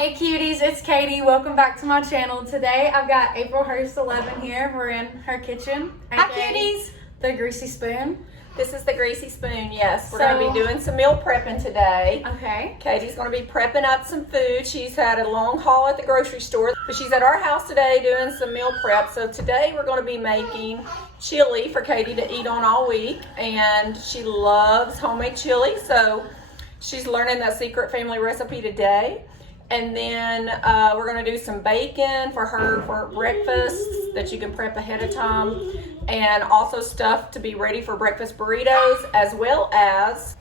Hey cuties, it's Katie. Welcome back to my channel. Today I've got April Hurst 11 here. We're in her kitchen. Hi cuties. The Greasy Spoon. This is the Greasy Spoon, yes. We're going to be doing some meal prepping today. Okay. Katie's going to be prepping up some food. She's had a long haul at the grocery store, but she's at our house today doing some meal prep. So today we're going to be making chili for Katie to eat on all week, and she loves homemade chili, so she's learning that secret family recipe today. And then we're going to do some bacon for her for breakfast that you can prep ahead of time, and also stuff to be ready for breakfast burritos, as well as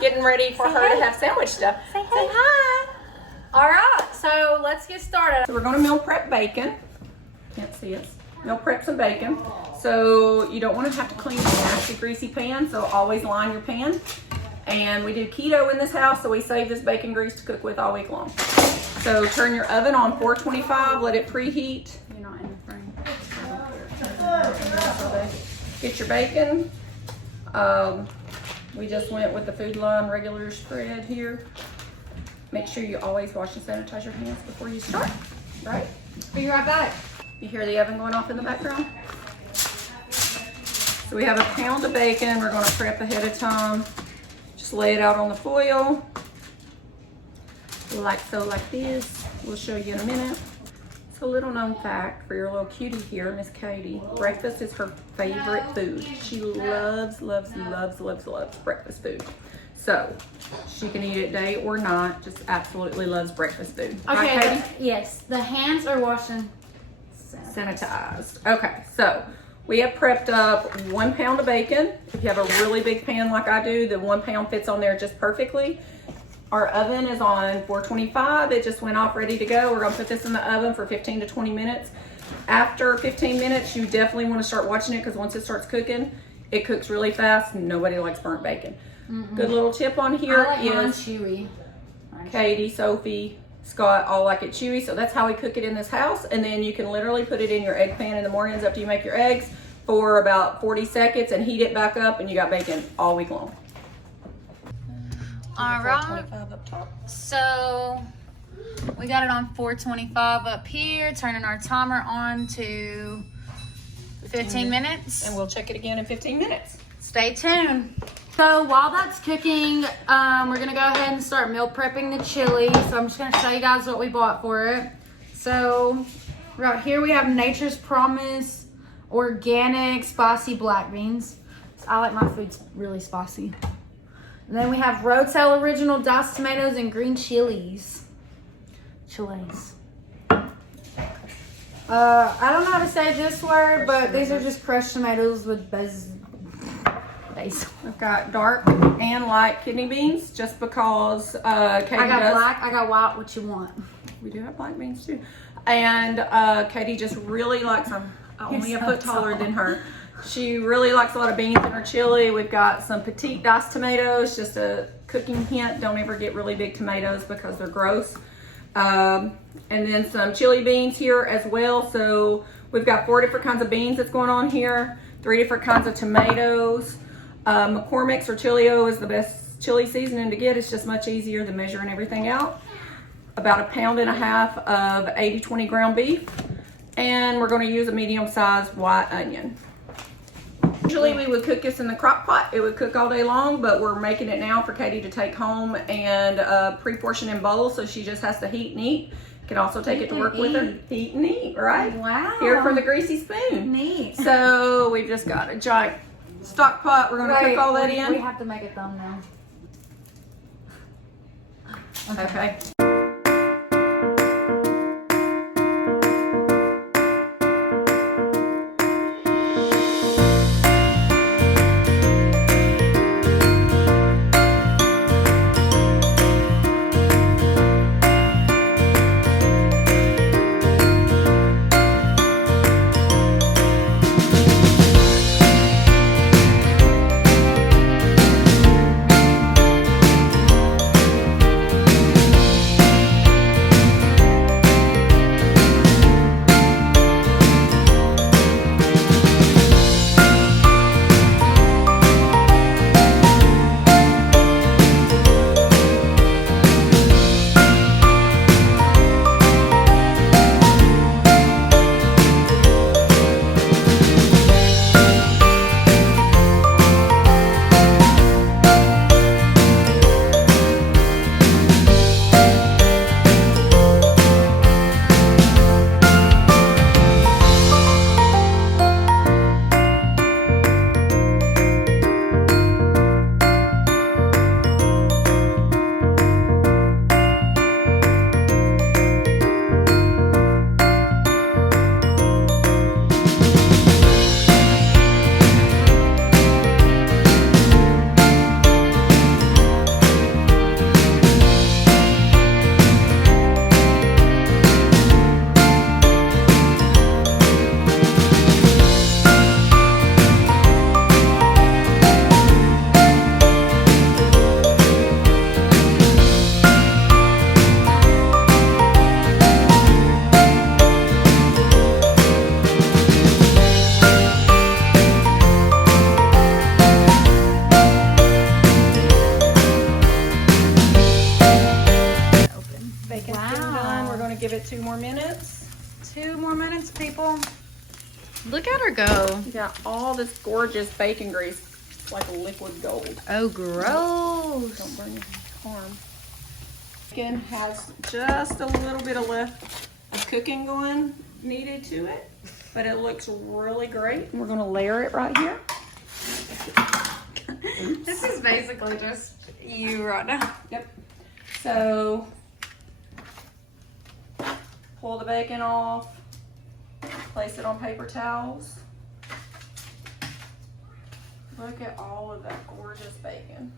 getting ready for her to have sandwich stuff. Say hi. All right, so let's get started. So we're going to meal prep bacon. Can't see us. Meal prep some bacon. So you don't want to have to clean a nasty greasy pan, so always line your pan. And we do keto in this house, so we save this bacon grease to cook with all week long. So turn your oven on 425, let it preheat. You're not in the frame. Get your bacon. We just went with the Food Line regular spread here. Make sure you always wash and sanitize your hands before you start, right? Be right back. You hear the oven going off in the background? So we have a pound of bacon we're gonna prep ahead of time. Just lay it out on the foil, like so, like this. We'll show you in a minute. It's a little known fact for your little cutie here, Miss Katie. Breakfast is her favorite food. She loves, loves, loves, loves, loves breakfast food. So she can eat it day or night, just absolutely loves breakfast food. Okay, Right, Katie? yes, the hands are washing. Sanitized. Okay, so we have prepped up 1 pound of bacon. If you have a really big pan like I do, the 1 pound fits on there just perfectly. Our oven is on 425. It just went off ready to go. We're gonna put this in the oven for 15 to 20 minutes. After 15 minutes, you definitely wanna start watching it, because once it starts cooking, it cooks really fast. Nobody likes burnt bacon. Good little tip on here I like mine is chewy. Katie, Sophie, Scott all like it chewy, so that's how we cook it in this house. And then you can literally put it in your egg pan in the mornings after you make your eggs for about 40 seconds and heat it back up, and you got bacon all week long. All right, 425 up top. so we got it on 425 up here, turning our timer on to 15 minutes. And we'll check it again in 15 minutes. Stay tuned. So while that's cooking, we're gonna go ahead and start meal prepping the chili. So I'm just gonna show you guys what we bought for it. So right here we have Nature's Promise organic spicy black beans. I like my food really spicy. And then we have Rotel original diced tomatoes and green chilies. Chilies. I don't know how to say this word, but these are just crushed tomatoes with basil. I've got dark and light kidney beans, just because Katie I got does. black, I got white. What you want? We do have black beans too. And Katie just really likes them. Only a foot taller than her. She really likes a lot of beans in her chili. We've got some petite diced tomatoes, just a cooking hint. Don't ever get really big tomatoes because they're gross. And then some chili beans here as well. So we've got 4 different kinds of beans that's going on here, 3 different kinds of tomatoes. McCormick's or Chilio is the best chili seasoning to get. It's just much easier than measuring everything out. About 1.5 pounds of 80/20 ground beef. And we're going to use a medium-sized white onion. Usually we would cook this in the crock pot. It would cook all day long, but we're making it now for Katie to take home and pre-portion in bowls, so she just has to heat and eat. You can also take it to work with her. Heat and eat, right? Wow. Here for the Greasy Spoon. Neat. So we've just got a giant stock pot. We're going to cook all that in. We have to make a thumbnail. Okay. bacon done. We're going to give it 2 more minutes. 2 more minutes, people. Look at her go. You got all this gorgeous bacon grease. It's like liquid gold. Oh, gross. Don't burn your arm. Bacon has just a little bit of left of cooking going needed to it, but it looks really great. We're going to layer it right here. This is basically just you right now. Yep. So pull the bacon off, place it on paper towels. Look at all of that gorgeous bacon.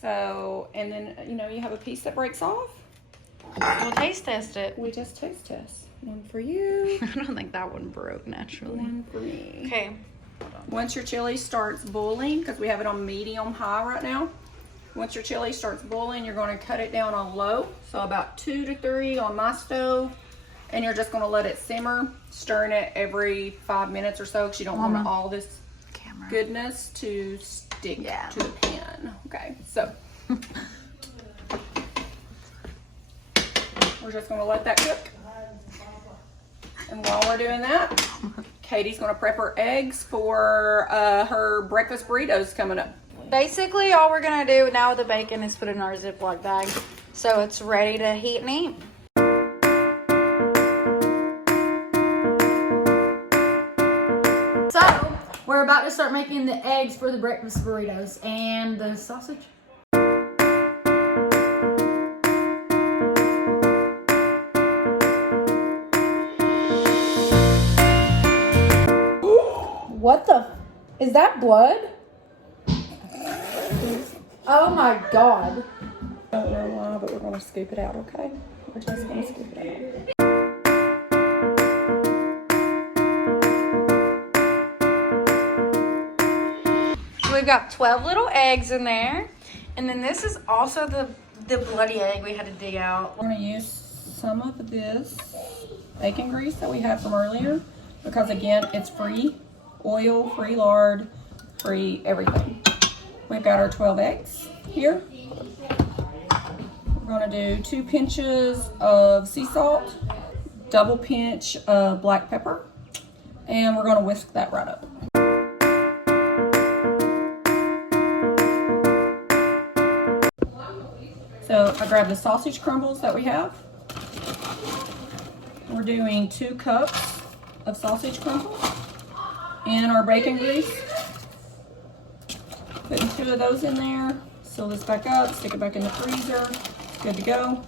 So, and then, you know, you have a piece that breaks off. We'll taste test it. We just taste test. One for you. I don't think that one broke naturally. One for me. Okay. Once your chili starts boiling, because we have it on medium high right now. Once your chili starts boiling, you're going to cut it down on low. So about 2 to 3 on my stove. And you're just going to let it simmer, stirring it every 5 minutes or so, because you don't want all this goodness to stick to the pan. Okay, so we're just going to let that cook. And while we're doing that, Katie's going to prep her eggs for her breakfast burritos coming up. Basically, all we're going to do now with the bacon is put it in our Ziploc bag. So it's ready to heat and eat. So, we're about to start making the eggs for the breakfast burritos and the sausage. What the? Is that blood? Oh my God. I don't know why, but we're going to scoop it out, okay? We're just going to scoop it out. We've got 12 little eggs in there. And then this is also the bloody egg we had to dig out. We're going to use some of this bacon grease that we had from earlier because, again, it's free oil, free lard, free everything. We've got our 12 eggs here. We're going to do 2 pinches of sea salt, double pinch of black pepper, and we're going to whisk that right up. So I grabbed the sausage crumbles that we have. We're doing 2 cups of sausage crumbles and our bacon grease. Putting 2 of those in there. Seal this back up, stick it back in the freezer. Good to go.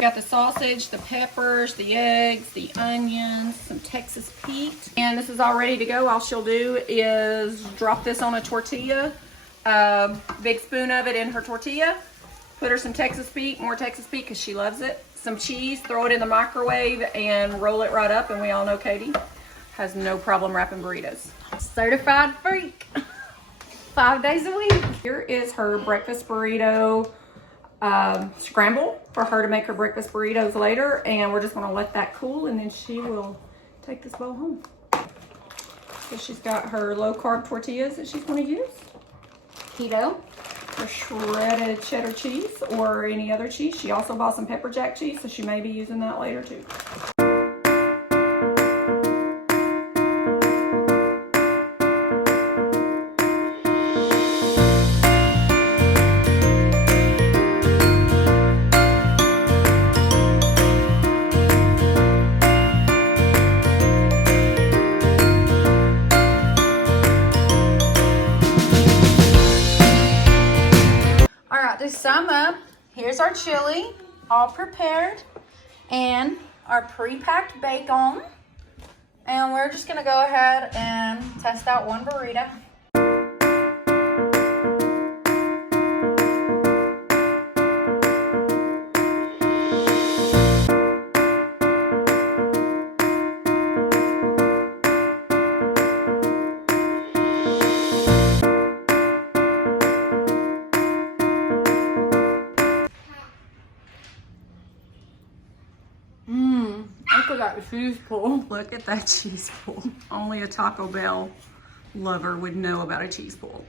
Got the sausage, the peppers, the eggs, the onions, some Texas Pete. And this is all ready to go. All she'll do is drop this on a tortilla, big spoon of it in her tortilla. Put her some Texas Pete, more Texas Pete because she loves it. Some cheese, throw it in the microwave and roll it right up. And we all know Katie has no problem wrapping burritos. Certified freak. 5 days a week. Here is her breakfast burrito scramble for her to make her breakfast burritos later, and we're just going to let that cool and then she will take this bowl home. So she's got her low carb tortillas that she's going to use, Keto. her shredded cheddar cheese or any other cheese. She also bought some pepper jack cheese, so she may be using that later too. To sum up, here's our chili, all prepared, and our pre-packed bacon. And we're just gonna go ahead and test out one burrito. Look at that cheese pull. Look at that cheese pull. Only a Taco Bell lover would know about a cheese pull.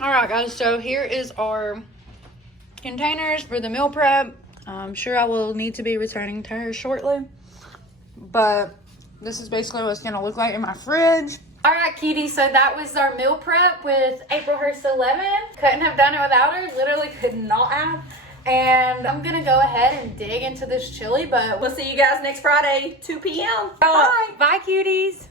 All right, guys, so here is our containers for the meal prep. I'm sure I will need to be returning to her shortly, but this is basically what it's gonna look like in my fridge. All right, cutie, so that was our meal prep with April Hurst 11. Couldn't have done it without her, literally could not have. And I'm gonna go ahead and dig into this chili, but We'll see you guys next Friday, 2 p.m. bye. Bye, cuties.